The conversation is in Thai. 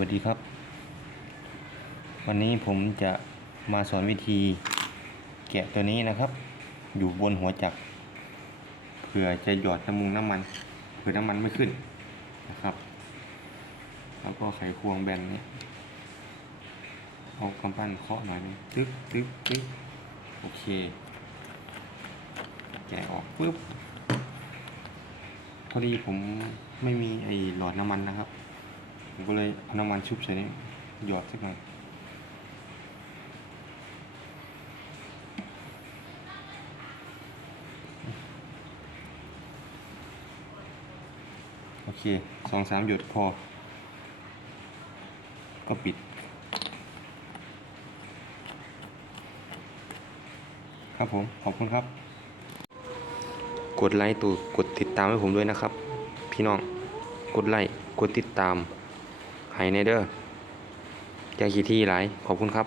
วัสดีครับ วันนี้ผมจะมาสอนวิธีแกะตัวนี้นะครับ อยู่บนหัวจักรเผื่อจะหยอดน้ำมุงน้ำมันเผื่อน้ำมันไม่ขึ้นนะครับ แล้วก็ไขควงแบนนี้เอากำปั้นเคาะหน่อยนึงตึ๊บตึ๊บตึ๊บโอเค แกะออกปุ๊บพอดีผมไม่มีไอ้หลอดน้ำมันนะครับ ผมก็เลยเอาน้ำมันชุบใส่นี่หยอดสักหน่อยโอเคสองสามหยดพอ ก็ปิด ครับผม ขอบคุณครับ กดไลค์ตัวกดติดตามให้ผมด้วยนะครับ พี่น้อง กดไลค์ กดติดตาม ไฮเนเดอร์อยากขี่ที่หลายขอบคุณครับ